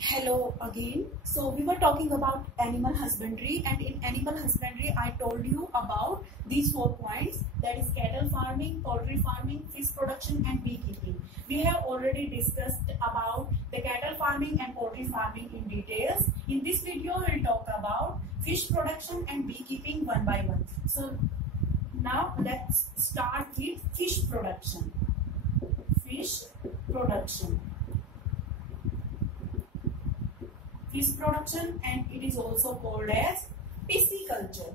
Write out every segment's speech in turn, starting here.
Hello again. So we were talking about animal husbandry, and in animal husbandry I told you about these 4 points, that is cattle farming, poultry farming, fish production and beekeeping. We have already discussed about the cattle farming and poultry farming in details. In this video we will talk about fish production and beekeeping one by one. So now let's start with fish production. Fish production. Fish production, and it is also called as pisciculture.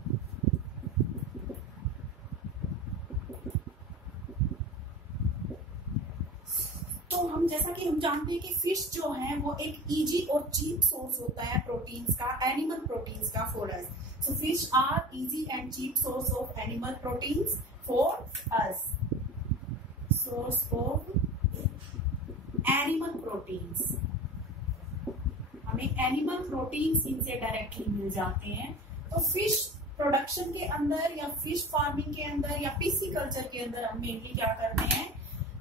तो हम जैसा कि हम जानते हैं कि fish जो है वो एक इजी और चीप सोर्स होता है प्रोटीन्स का, एनिमल प्रोटीन्स का for us. So fish are easy and cheap source of animal proteins for us. Source of animal proteins, हमें एनिमल प्रोटीन्स इनसे डायरेक्टली मिल जाते हैं. तो फिश प्रोडक्शन के अंदर या फिश फार्मिंग के अंदर या पिस्सीकल्चर के अंदर हम मेनली क्या करते हैं,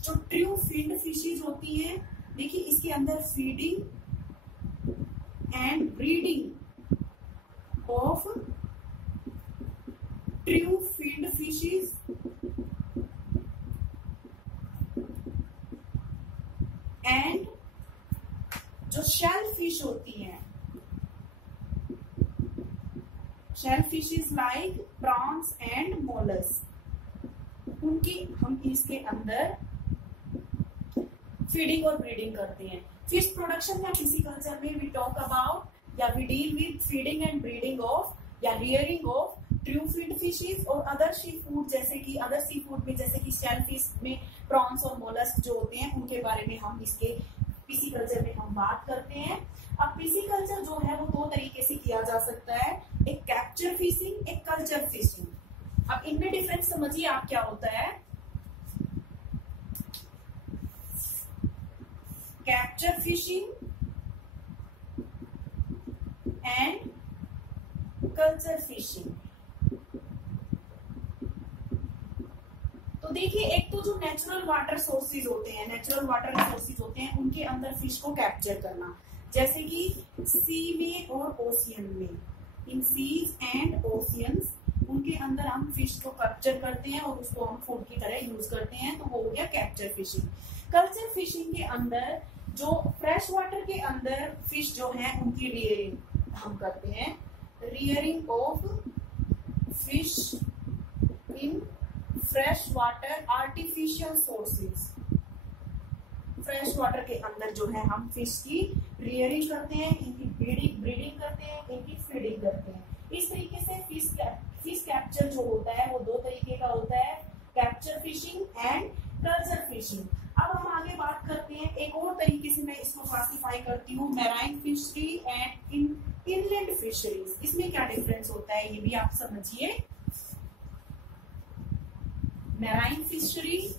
जो ट्रू फीड फिशेज होती हैं, देखिए इसके अंदर feeding and breeding of true feed fishes and जो शेल फिश होती हैं, shell fishes like prawns and mollusc, उनकी हम इसके अंदर फीडिंग और ब्रीडिंग करते हैं. फिश प्रोडक्शन या पिस्सीकल्चर में वी टॉक अबाउट या we deal with feeding and breeding of या rearing of true feed fishes और अदर सी फूड, जैसे कि अदर सी फूड में जैसे कि शेल फिश में प्रॉन्स और मोलस्क जो होते हैं उनके बारे में हम इसके पिस्सीकल्चर में हम बात करते हैं. अब पिस्सीकल्चर जो है वो दो तरीके से किया जा सकता है, एक कैप्चर फिशिंग, एक कल्चर फिशिंग. अब इनमें डिफरेंस समझिए आप क्या होता है. Capture fishing and culture fishing. तो देखिए, एक तो जो नेचुरल वाटर सोर्सेज होते हैं, नेचुरल वाटर रिसोर्सेज होते हैं, उनके अंदर फिश को कैप्चर करना, जैसे कि सी में और ओशियन में, इन सीज एंड ओशियंस, उनके अंदर हम फिश को कैप्चर करते हैं और उसको हम फूड की तरह यूज करते हैं. तो वो हो गया कैप्चर फिशिंग. कल्चर फिशिंग के अंदर जो फ्रेश वाटर के अंदर फिश जो है उनकी रियरिंग हम करते हैं. Rearing of fish in fresh water artificial sources. Fresh water के अंदर जो है हम फिश की रियरिंग करते हैं, इनकी ब्रीडिंग करते हैं, इनकी फीडिंग करते हैं. इस तरीके से फिश कैप्चर जो होता है वो दो तरीके का होता है, capture fishing and culture fishing. अब हम आगे बात करते हैं, एक और तरीके से मैं इसको क्लासिफाई करती हूँ, marine fishery and inland fisheries. इसमें क्या डिफरेंस होता है ये भी आप समझिए. Marine fishery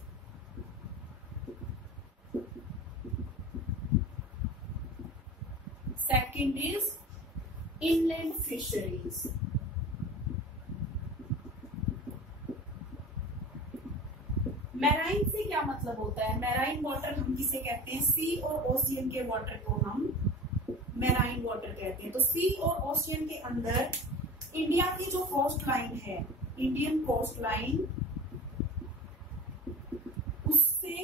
second is inland fisheries. Marine से क्या मतलब होता है, मैराइन वाटर हम किसे कहते हैं, सी और ओशियन के वाटर को हम मैराइन वाटर कहते हैं. तो सी और ओशियन के अंदर इंडिया की जो कोस्ट लाइन है, इंडियन कोस्ट लाइन, उससे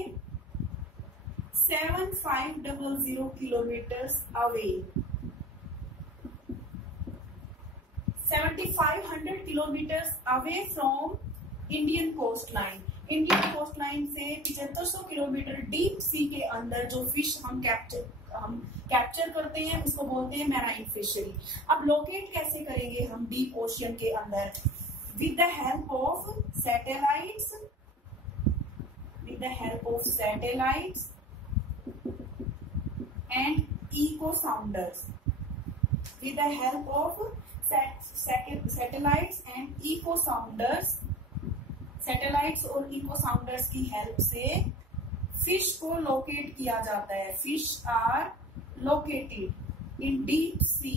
7500 kilometres away, 7500 kilometres away from Indian coastline. Indian coastline से 7500 किलोमीटर डीप सी के अंदर जो फिश हम कैप्चर करते हैं उसको बोलते हैं मैराइन फिशरी. अब लोकेट कैसे करेंगे हम डीप ओशियन के अंदर, with the help of satellites, with the help of satellites and echo sounders. With the help of satellites and echo sounders, satellites और echo sounders की हेल्प से फिश को लोकेट किया जाता है. Fish are located in deep sea,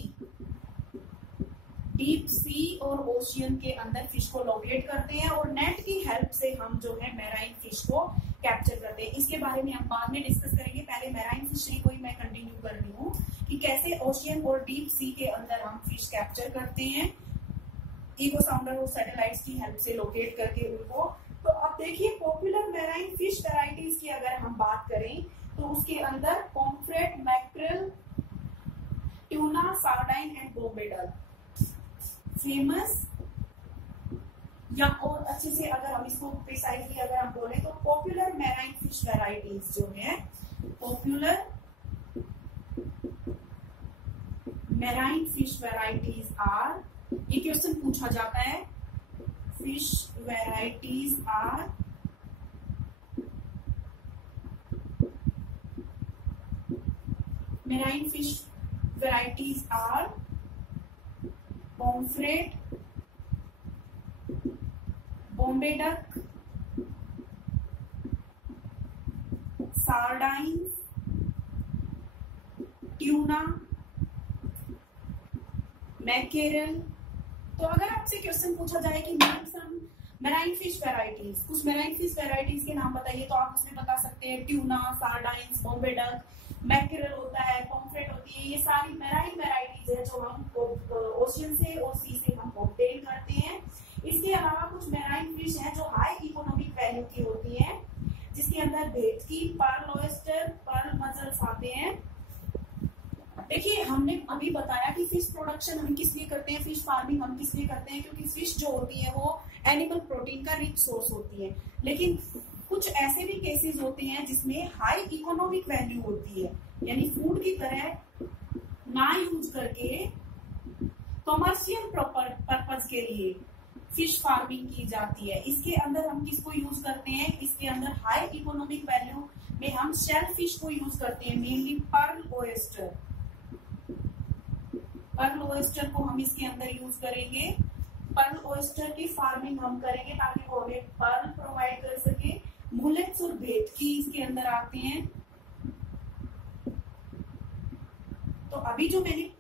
deep sea और ocean के अंदर फिश को लोकेट करते हैं और नेट की हेल्प से हम जो है मैराइन फिश को कैप्चर करते हैं. इसके बारे में हम बाद में डिस्कस करेंगे. पहले मैराइन फिशरी को ही मैं कंटिन्यू कर रही हूँ कि कैसे ओशियन और डीप सी के अंदर हम फिश कैप्चर करते हैं इको साउंडर और सैटेलाइट्स की हेल्प से लोकेट करके उनको। तो अब देखिए पॉपुलर मैराइन फिश वैरायटीज की अगर हम बात करें तो उसके अंदर pomfret, mackerel, tuna, sardine and Bombay duck famous, या और अच्छे से अगर हम इसको प्रिसाइजली अगर हम बोले तो पॉपुलर मैराइन फिश वैरायटीज जो है, popular marine fish varieties are, ये क्वेश्चन पूछा जाता है, fish varieties are marine fish varieties are pomfret, Bombay duck, sardines, tuna, mackerel. तो अगर आपसे क्वेश्चन पूछा जाए कि name some marine fish varieties, कुछ मैराइन फिश वैरायटीज के नाम बताइए, तो आप उसमें बता सकते हैं tuna, sardines, Bombay duck, mackerel होता है, पॉम्फ्रेट होती है। ये सारी मैराइन वैरायटीज है जो हम ओशियन से और सी से हम ऑब्टेन करते हैं। इसके अलावा कुछ मैराइन फिश हैं जो हाई इकोनॉमिक वैल्यू की होती हैं, जिसके अंदर भेटकी, पर्ल ऑयस्टर, पर्ल मसल्स आते हैं। देखिए हमने अभी बताया कि फिश प्रोडक्शन हम किस लिए करते हैं, फिश फार्मिंग हम किस लिए करते हैं, क्योंकि फिश जो होती है वो एनिमल प्रोटीन का रिच सोर्स होती है। लेकिन कुछ ऐसे भी केसेस होते हैं जिसमें हाई इकोनॉमिक वैल्यू होती है, यानी फूड की तरह ना यूज करके कमर्शियल पर्पज के लिए फिश फार्मिंग की जाती है। इसके अंदर हम किसको यूज करते हैं, इसके अंदर हाई इकोनॉमिक वैल्यू में हम शेल फिश को यूज करते हैं, mainly pearl oyster. Pearl oyster को हम इसके अंदर यूज करेंगे। पर्ल ऑयस्टर की फार्मिंग हम करेंगे ताकि वो हमें पर्ल प्रोवाइड कर सके। मुलेट्स और भेटकी इसके अंदर आते हैं। तो अभी जो मैंने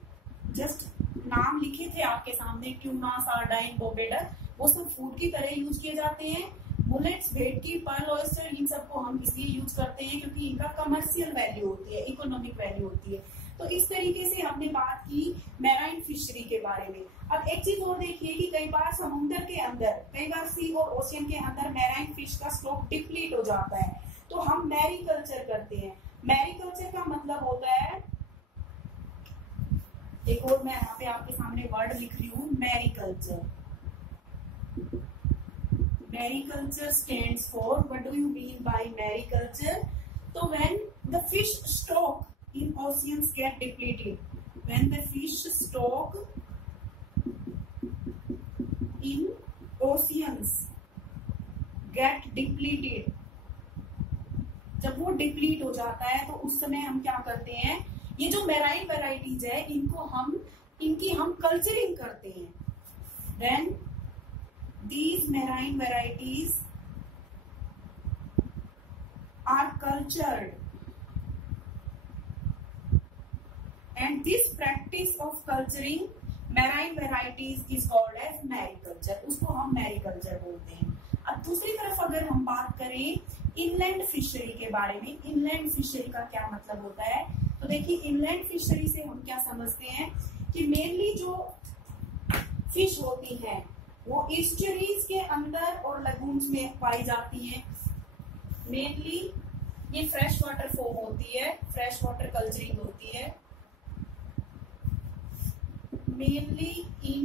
जस्ट नाम लिखे थे आपके सामने, ट्यूना, सार्डाइन, बॉम्बे डक, वो सब फूड की तरह यूज किए जाते हैं। मुलेट्स, भेटकी, पर्ल ऑयस्टर, इन सबको हम इसलिए यूज करते हैं क्योंकि इनका कमर्शियल वैल्यू होती है, इकोनॉमिक वैल्यू होती है। तो इस तरीके से हमने बात की मैराइन फिशरी के बारे में। अब एक चीज और देखिए कि कई बार समुद्र के अंदर, कई बार सी और ओशियन के अंदर मैराइन फिश का स्टॉक डिप्लीट हो जाता है, तो हम मैरीकल्चर करते हैं। मैरीकल्चर का मतलब होता है, एक और मैं यहाँ पे आपके सामने वर्ड लिख रही हूँ, mariculture. Mariculture stands for, what do you mean by mariculture? तो when the fish stock in oceans get depleted, when the fish stock in oceans get depleted, जब वो डिप्लीट हो जाता है तो उस समय हम क्या करते हैं, ये जो मैराइन वैरायटीज है इनकी हम कल्चरिंग करते हैं। Then these marine varieties are cultured, and this practice of culturing marine varieties is called as mariculture। उसको हम मैरीकल्चर बोलते हैं। अब दूसरी तरफ अगर हम बात करें इनलैंड फिशरी के बारे में, इनलैंड फिशरी का क्या मतलब होता है, तो देखिए इनलैंड फिशरी से हम क्या समझते हैं कि मेनली जो फिश होती हैं वो ईस्चुरीज के अंदर और लगून्स में पाई जाती हैं। मेनली ये फ्रेश वाटर फॉर्म होती है, फ्रेश वाटर कल्चरिंग होती है, mainly in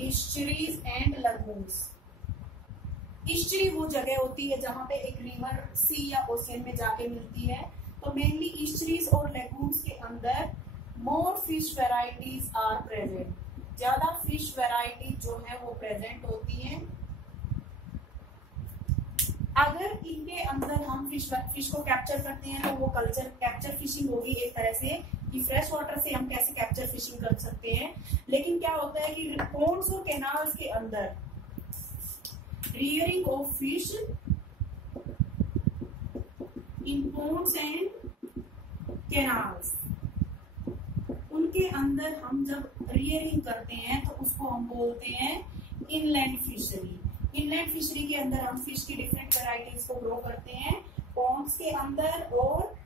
estuaries and lagoons। ईस्चरी वो जगह होती है जहां पे एक रिवर सी या ओशियन में जाके मिलती है। तो मेनली ईस्चरीज और लेगून्स के अंदर more fish varieties are present, ज्यादा फिश वैरायटी जो है वो प्रेजेंट होती है। अगर इनके अंदर हम फिश को कैप्चर करते हैं तो वो कैप्चर फिशिंग होगी एक तरह से, कि फ्रेश वाटर से हम कैसे कैप्चर फिशिंग कर सकते हैं। लेकिन क्या होता है कि पॉन्ड्स और कैनाल्स के अंदर rearing of fish in Pond's and canals, उनके अंदर हम जब रियरिंग करते हैं तो उसको हम बोलते हैं इनलैंड फिशरी। इनलैंड फिशरी के अंदर हम फिश की डिफरेंट वैरायटीज को ग्रो करते हैं, पॉन्ड्स के अंदर और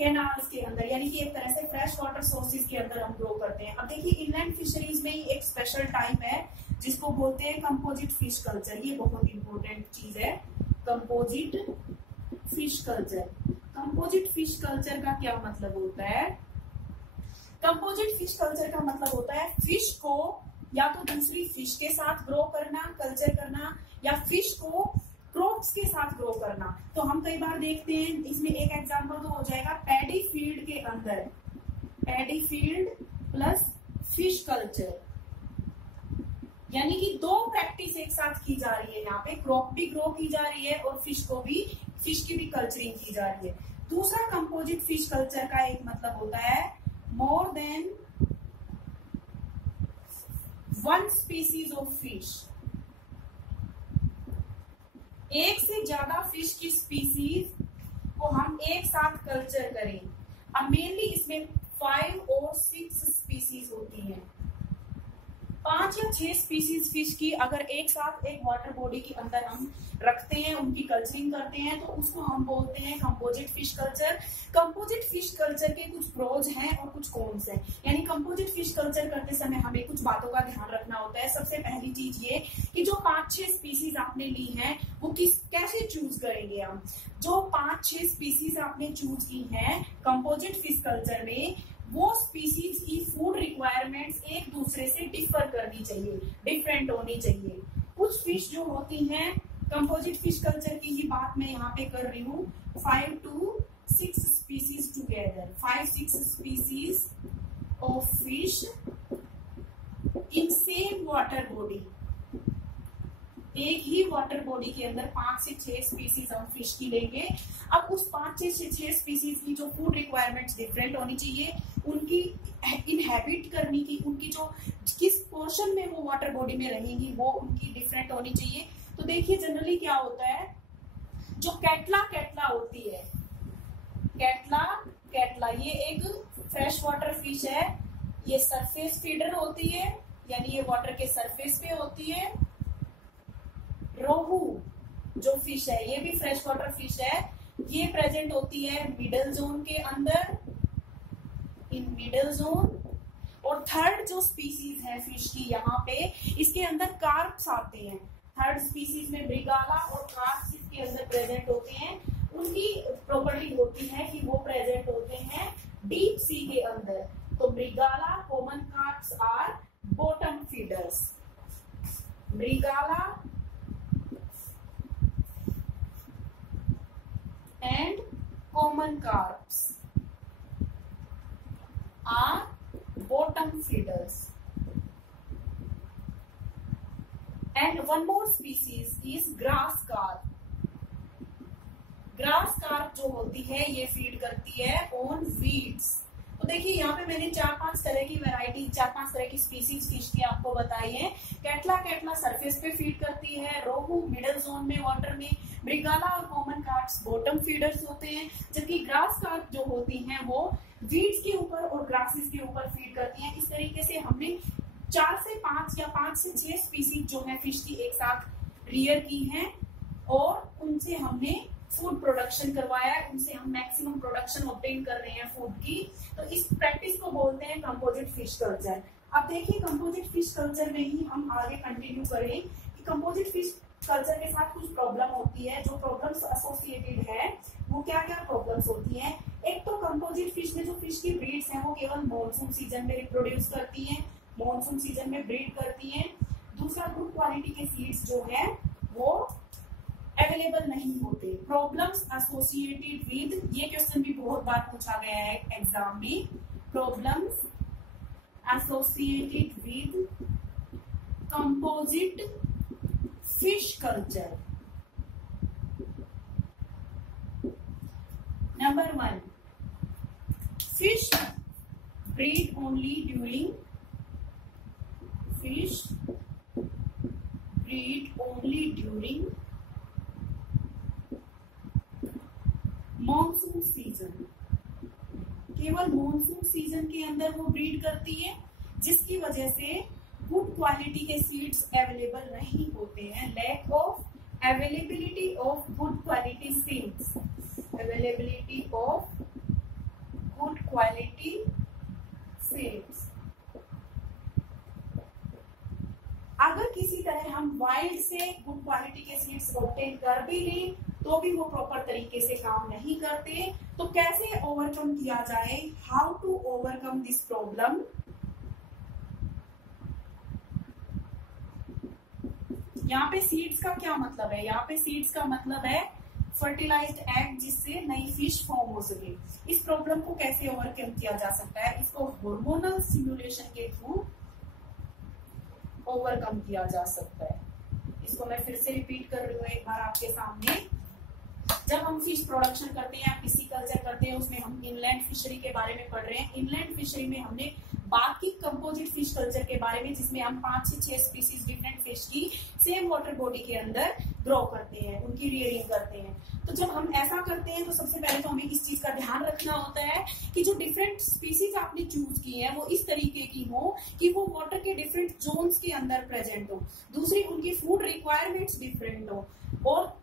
कैनाल्स के अंदर, यानी कि एक तरह से फ्रेश वाटर सोर्सेज के अंदर हम ग्रो करते हैं। अब देखिए इनलैंड फिशरीज में ही एक स्पेशल टाइप है जिसको बोलते हैं कंपोजिट फिश कल्चर। ये बहुत इंपॉर्टेंट चीज है, composite fish culture. Composite fish culture का क्या मतलब होता है? कंपोजिट फिश कल्चर का मतलब होता है फिश को या तो दूसरी फिश के साथ ग्रो करना, कल्चर करना, या फिश को क्रॉप्स के साथ ग्रो करना। तो हम कई बार देखते हैं, इसमें एक एग्जांपल तो हो जाएगा पैडी फील्ड के अंदर, paddy field plus fish culture, यानी कि दो प्रैक्टिस एक साथ की जा रही है। यहाँ पे क्रॉप भी ग्रो की जा रही है और फिश की भी कल्चरिंग की जा रही है। दूसरा कंपोजिट फिश कल्चर का एक मतलब होता है more than one species of fish, एक से ज्यादा फिश की स्पीसीज को हम एक साथ कल्चर करें। अब मेनली इसमें 5 और 6 स्पीसीज होती हैं, 5 या 6 स्पीसीज फिश की अगर एक साथ एक वाटर बॉडी के अंदर हम रखते हैं, उनकी कल्चरिंग करते हैं, तो उसको हम बोलते हैं composite fish culture. Composite fish culture के कुछ प्रोज हैं और कुछ कॉन्स हैं, यानी कंपोजिट फिश कल्चर करते समय हमें कुछ बातों का ध्यान रखना होता है। सबसे पहली चीज ये कि जो 5-6 स्पीसीज आपने ली हैं वो कैसे चूज करेंगे हम। जो 5-6 स्पीसीज आपने चूज की हैं कंपोजिट फिश कल्चर में, वो स्पीसीज की फूड रिक्वायरमेंट्स एक दूसरे से डिफर करनी चाहिए, डिफरेंट होनी चाहिए। कुछ फिश जो होती हैं कंपोजिट फिश कल्चर की ही बात मैं यहाँ पे कर रही हूँ, 5 to 6 species together, 5-6 species of fish in same water body. एक ही वाटर बॉडी के अंदर 5 से 6 स्पीसीज हम फिश की लेंगे। अब उस 5 से 6 स्पीसीज की जो फूड रिक्वायरमेंट्स डिफरेंट होनी चाहिए, उनकी इनहैबिट करने की, उनकी जो किस पोर्शन में वो वाटर बॉडी में रहेंगी वो उनकी डिफरेंट होनी चाहिए। तो देखिए जनरली क्या होता है, जो कैटला होती है, कैटला ये एक फ्रेश वाटर फिश है, ये सरफेस फीडर होती है, यानी ये वाटर के सरफेस पे होती है। रोहू जो फिश है ये भी फ्रेश वाटर फिश है, ये प्रेजेंट होती है मिडल जोन के अंदर, इन मिडल जोन। और थर्ड जो स्पीसीज है फिश की यहाँ पे, इसके अंदर कार्प्स आते हैं। थर्ड स्पीसीज में ब्रिगाला और कार्प्स इसके अंदर प्रेजेंट होते हैं। उनकी प्रॉपर्टी होती है कि वो प्रेजेंट होते हैं डीप सी के अंदर। तो ब्रिगाला, common carps are bottom feeders. ब्रिगाला and common carps are bottom feeders. And one more species is grass carp. Grass carp जो होती है ये फीड करती है ऑन वीड्स। तो देखिए यहाँ पे मैंने 4-5 तरह की वैरायटी, 4-5 तरह की स्पीसीज फिश की आपको बताई है। कैटला सरफेस पे फीड करती है, रोहू मिडल जोन में वाटर में, ब्रिगाला और कॉमन कार्प्स बॉटम फीडर्स होते हैं, जबकि ग्रास कार्प जो होती हैं वो वीड्स के ऊपर और ग्रासेस के ऊपर फीड करती हैं। इस तरीके से हमने 4 से 5 या 5 से 6 स्पीसीज जो है फिश की एक साथ रियर की हैं और उनसे हमने फूड प्रोडक्शन करवाया है, उनसे हम मैक्सिमम प्रोडक्शन ऑब्टेन कर रहे हैं फूड की। तो इस प्रैक्टिस को बोलते हैं कंपोजिट फिश कल्चर। अब देखिए कंपोजिट फिश कल्चर में ही हम आगे कंटिन्यू करें कि कंपोजिट फिश कल्चर के साथ कुछ प्रॉब्लम होती है। जो प्रॉब्लम्स एसोसिएटेड है वो क्या क्या प्रॉब्लम्स होती हैं। एक तो कंपोजिट फिश में जो फिश की ब्रीड्स हैं वो केवल मॉनसून सीजन में रिप्रोड्यूस करती हैं, मॉनसून सीजन में ब्रीड करती हैं। दूसरा, गुड क्वालिटी के सीड्स जो है वो अवेलेबल नहीं होते। प्रॉब्लम्स एसोसिएटेड विद, ये क्वेश्चन भी बहुत बार पूछा गया है एग्जाम में, problems associated with composite fish culture. Number 1, fish breed only during monsoon season. केवल मॉनसून सीजन के अंदर वो ब्रीड करती है, जिसकी वजह से गुड क्वालिटी के सीड्स अवेलेबल नहीं होते हैं। Lack of availability of good quality seeds, availability of quality seeds. अगर किसी तरह हम वाइल्ड से गुड क्वालिटी के सीड्स ऑब्टेन कर भी लें तो भी वो प्रॉपर तरीके से काम नहीं करते। तो कैसे ओवरकम किया जाए, how to overcome this problem. यहाँ पे सीड्स का क्या मतलब है, यहाँ पे सीड्स का मतलब है फर्टिलाइज्ड एग जिससे नई फिश फॉर्म हो सके। इस प्रॉब्लम को कैसे ओवरकम किया जा सकता है, इसको हार्मोनल स्टिमुलेशन के थ्रू ओवरकम किया जा सकता है। इसको मैं फिर से रिपीट कर रही हूँ एक बार आपके सामने। जब हम फिश प्रोडक्शन करते हैं या पिसीकल्चर करते हैं उसमें हम इनलैंड फिशरी के बारे में पढ़ रहे हैं। इनलैंड फिशरी में हमने बाकी कंपोजिट फिश कल्चर के बारे में जिसमें हम 5 से 6 स्पीसीज डिफरेंट फिश की सेम वाटर बॉडी के अंदर ग्रो करते हैं, उनकी रियरिंग करते हैं। तो जब हम ऐसा करते हैं तो सबसे पहले तो हमें इस चीज का ध्यान रखना होता है कि जो डिफरेंट स्पीसीज आपने चूज की है वो इस तरीके की हो कि वो वाटर के डिफरेंट जोन्स के अंदर प्रेजेंट हो। दूसरी, उनकी फूड रिक्वायरमेंट्स डिफरेंट हो। और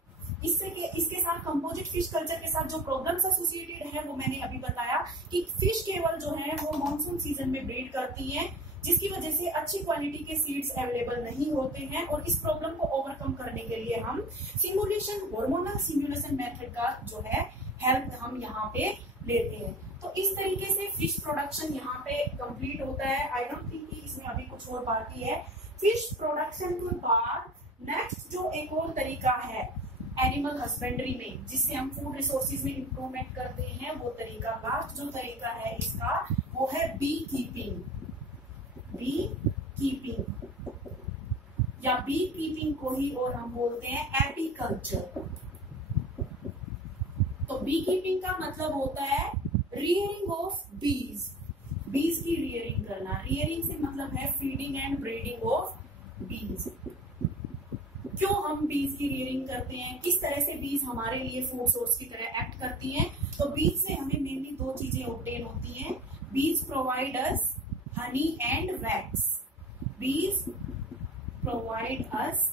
इसके साथ कंपोजिट फिश कल्चर के साथ जो प्रॉब्लम्स एसोसिएटेड है वो मैंने अभी बताया कि फिश केवल जो है वो मॉनसून सीजन में ब्रीड करती हैं, जिसकी वजह से अच्छी क्वालिटी के सीड्स अवेलेबल नहीं होते हैं। और इस प्रॉब्लम को ओवरकम करने के लिए हम सिमुलेशन, हार्मोनल सिमुलेशन मेथड का जो है हेल्प हम यहाँ पे लेते हैं। तो इस तरीके से फिश प्रोडक्शन यहाँ पे कंप्लीट होता है। आई डोंट थिंक कि इसमें अभी कुछ और बाकी है। फिश प्रोडक्शन के बाद नेक्स्ट जो एक और तरीका है एनिमल हस्बेंड्री में जिससे हम फूड रिसोर्सेज में इंप्रूवमेंट करते हैं, वो तरीका, लास्ट जो तरीका है इसका वो है बी कीपिंग। बी कीपिंग या बी कीपिंग को ही और हम बोलते हैं एपीकल्चर। तो बी कीपिंग का मतलब होता है रियरिंग ऑफ बीज, बीज की रियरिंग करना। रियरिंग से मतलब है फीडिंग एंड ब्रीडिंग ऑफ बीज। क्यों हम बीज की रियरिंग करते हैं, किस तरह से बीज हमारे लिए फूड सोर्स की तरह एक्ट करती हैं। तो बीज से हमें मेनली 2 चीजें ऑब्टेन होती हैं। Bees provide us honey and wax. Bees provide us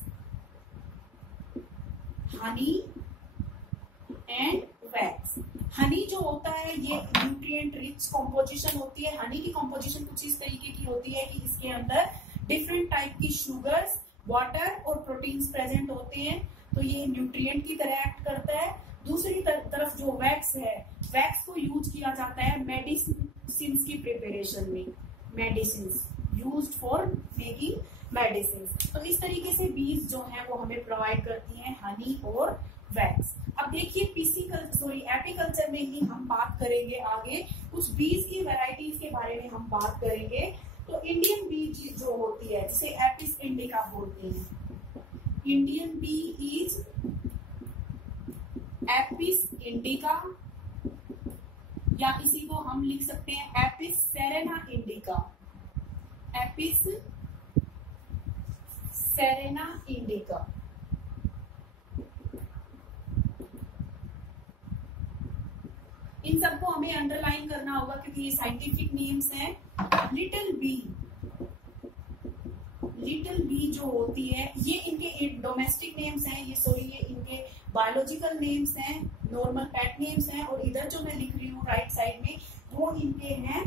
honey and wax. Honey जो होता है ये न्यूट्रिएंट रिच कॉम्पोजिशन होती है। हनी की कॉम्पोजिशन कुछ इस तरीके की होती है कि इसके अंदर डिफरेंट टाइप की शुगर्स, वाटर और प्रोटीन्स प्रेजेंट होते हैं, तो ये न्यूट्रिएंट की तरह एक्ट करता है। दूसरी तरफ जो वैक्स है, वैक्स को यूज किया जाता है मेडिसिन की प्रिपरेशन में। Medicine used for making medicine. तो इस तरीके से बीज जो है वो हमें प्रोवाइड करती हैं हनी और वैक्स। अब देखिए एपीकल्चर में ही हम बात करेंगे आगे, कुछ बीज की वैरायटीज के बारे में हम बात करेंगे। तो इंडियन बी जो होती है जिसे एपिस इंडिका बोलते हैं। Indian bee is Apis indica या इसी को हम लिख सकते हैं Apis cerana indica. Apis cerana indica. इन सबको हमें अंडरलाइन करना होगा क्योंकि ये साइंटिफिक नेम्स हैं। लिटिल बी जो होती है ये इनके डोमेस्टिक नेम्स हैं, ये इनके बायोलॉजिकल नेम्स हैं, नॉर्मल पेट नेम्स हैं। और इधर जो मैं लिख रही हूँ राइट साइड में वो इनके हैं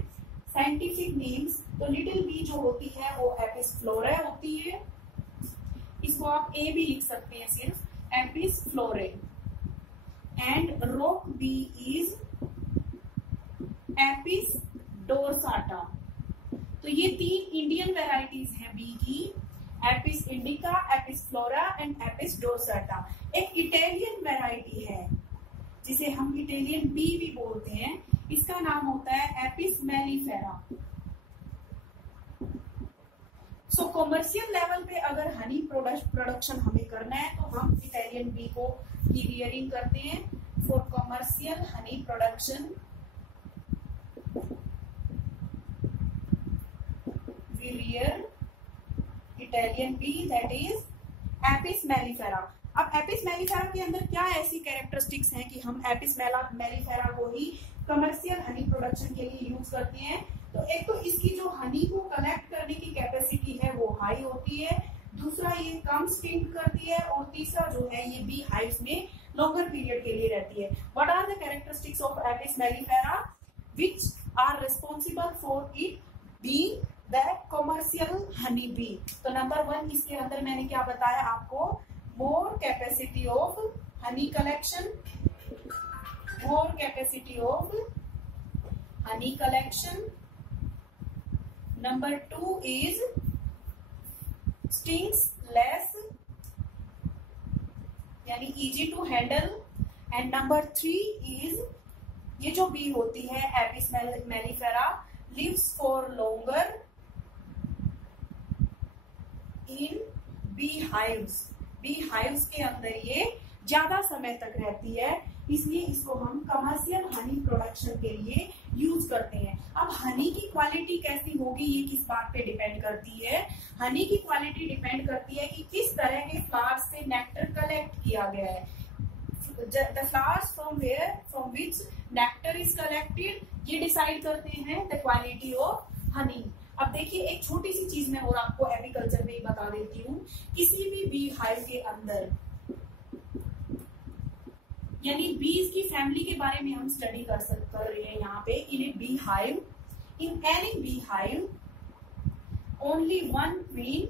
साइंटिफिक नेम्स। तो लिटिल बी जो होती है वो एपिस फ्लोरे होती है। इसको आप ए भी लिख सकते हैं, सिर्फ Apis फ्लोरे। And rock bee is Apis dorsata. तो ये 3 इंडियन वेराइटीज हैं बी की, Apis indica, Apis flora and Apis dorsata. एक इटालियन वेराइटी है जिसे हम इटालियन बी भी बोलते हैं, इसका नाम होता है एपिस मेलिफेरा। सो कॉमर्शियल लेवल पे अगर हनी प्रोडक्शन हमें करना है तो हम इटालियन बी को की रियरिंग करते हैं। For commercial honey production we rear Italian bee that is Apis mellifera। अब एपिस मेलिफेरा के अंदर क्या ऐसी कैरेक्टरिस्टिक्स हैं कि हम एपिस मेलिफेरा को ही कमर्शियल हनी प्रोडक्शन के लिए यूज करते हैं। तो एक तो इसकी जो हनी को कलेक्ट करने की कैपेसिटी है वो हाई होती है, दूसरा ये कम स्टिंग करती है, और तीसरा जो है ये बी हाइव्स में लॉन्गर पीरियड के लिए रहती है। What are the characteristics of Apis mellifera which are responsible for it being the commercial honey bee. तो नंबर 1 इसके अंदर मैंने क्या बताया आपको, more capacity of honey collection, more capacity of honey collection. Number 2 is stings less, यानी easy to handle. And number 3 is, ये जो बी होती है Apis mellifera, lives for longer in bee hives. Bee hives के अंदर ये ज्यादा समय तक रहती है, इसलिए इसको हम कमर्शियल हनी प्रोडक्शन के लिए यूज करते हैं। अब हनी की क्वालिटी कैसी होगी ये किस बात पे डिपेंड करती है, हनी की क्वालिटी डिपेंड करती है कि किस तरह के फ्लावर्स से नेक्टर कलेक्ट किया गया है। The flowers from which nectar is collected, ये डिसाइड करते हैं the quality of honey। अब देखिए एक छोटी सी चीज मैं और आपको एपीकल्चर में ही बता देती हूँ। किसी भी बी हाइव के अंदर, यानी बीज की फैमिली के बारे में हम स्टडी कर रहे हैं यहाँ पे। In a bee hive, in any bee hive only one queen,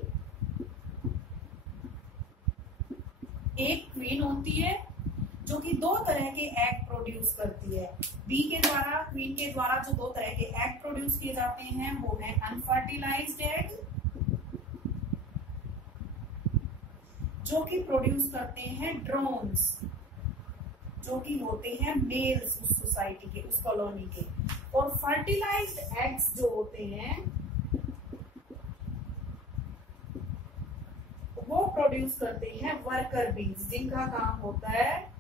एक क्वीन होती है जो कि 2 तरह के एग प्रोड्यूस करती है। बी के द्वारा, क्वीन के द्वारा जो 2 तरह के एग प्रोड्यूस किए जाते हैं वो है अनफर्टिलाइज्ड एग, जो कि प्रोड्यूस करते हैं ड्रोन्स, जो कि होते हैं मेल्स उस सोसाइटी के, उस कॉलोनी के। और फर्टिलाइज्ड एग्स जो होते हैं वो प्रोड्यूस करते हैं वर्कर बीज, जिनका काम होता है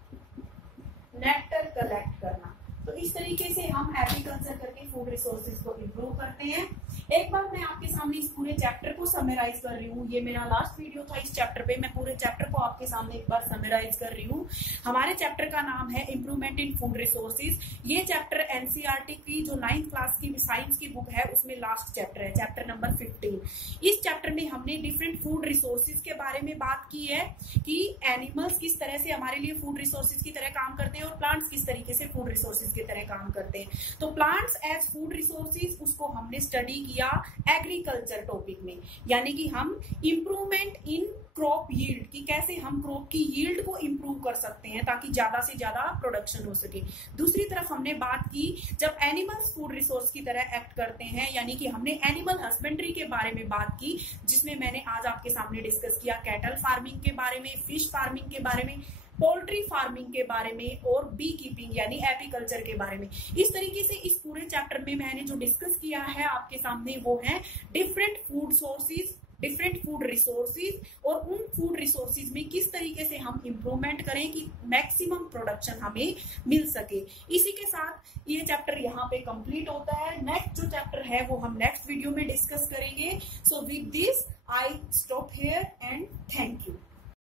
नेक्टर कलेक्ट करना। तो इस तरीके से हम एग्रीकल्चर करके फूड रिसोर्सेज को इम्प्रूव करते हैं। एक बार मैं आपके सामने इस पूरे चैप्टर को समराइज कर रही हूँ। ये मेरा लास्ट वीडियो था इस चैप्टर पे, मैं पूरे चैप्टर को आपके सामने एक बार समराइज कर रही हूँ। हमारे चैप्टर का नाम है इम्प्रूवमेंट इन फूड रिसोर्सेज। ये चैप्टर एनसीईआरटी की जो 9th क्लास की साइंस की बुक है उसमें लास्ट चैप्टर है, चैप्टर नंबर 15। इस चैप्टर में हमने डिफरेंट फूड रिसोर्सेज के बारे में बात की है कि एनिमल्स किस तरह से हमारे लिए फूड रिसोर्सेज की तरह काम करते हैं और प्लांट्स किस तरीके से फूड रिसोर्सेज की तरह काम करते हैं। तो प्लांट्स एज फूड रिसोर्सेज उसको हमने स्टडी किया एग्रीकल्चर टॉपिक में, यानी कि हम इम्प्रूवमेंट इन क्रॉप यील्ड की, कैसे हम क्रॉप की यील्ड को इम्प्रूव कर सकते हैं ताकि ज्यादा से ज्यादा प्रोडक्शन हो सके। दूसरी तरफ हमने बात की जब एनिमल्स फूड रिसोर्स की तरह एक्ट करते हैं, यानी कि हमने एनिमल हस्बेंड्री के बारे में बात की, जिसमें मैंने आज आपके सामने डिस्कस किया कैटल फार्मिंग के बारे में, फिश फार्मिंग के बारे में, पोल्ट्री फार्मिंग के बारे में और बी कीपिंग यानी एपीकल्चर के बारे में। इस तरीके से इस पूरे चैप्टर में मैंने जो डिस्कस किया है आपके सामने वो है different food sources, different food resources, और उन फूड रिसोर्सेज में किस तरीके से हम इम्प्रूवमेंट करें कि मैक्सिमम प्रोडक्शन हमें मिल सके। इसी के साथ ये चैप्टर यहाँ पे कंप्लीट होता है। नेक्स्ट जो चैप्टर है वो हम नेक्स्ट वीडियो में डिस्कस करेंगे। So with this I stop here and thank you.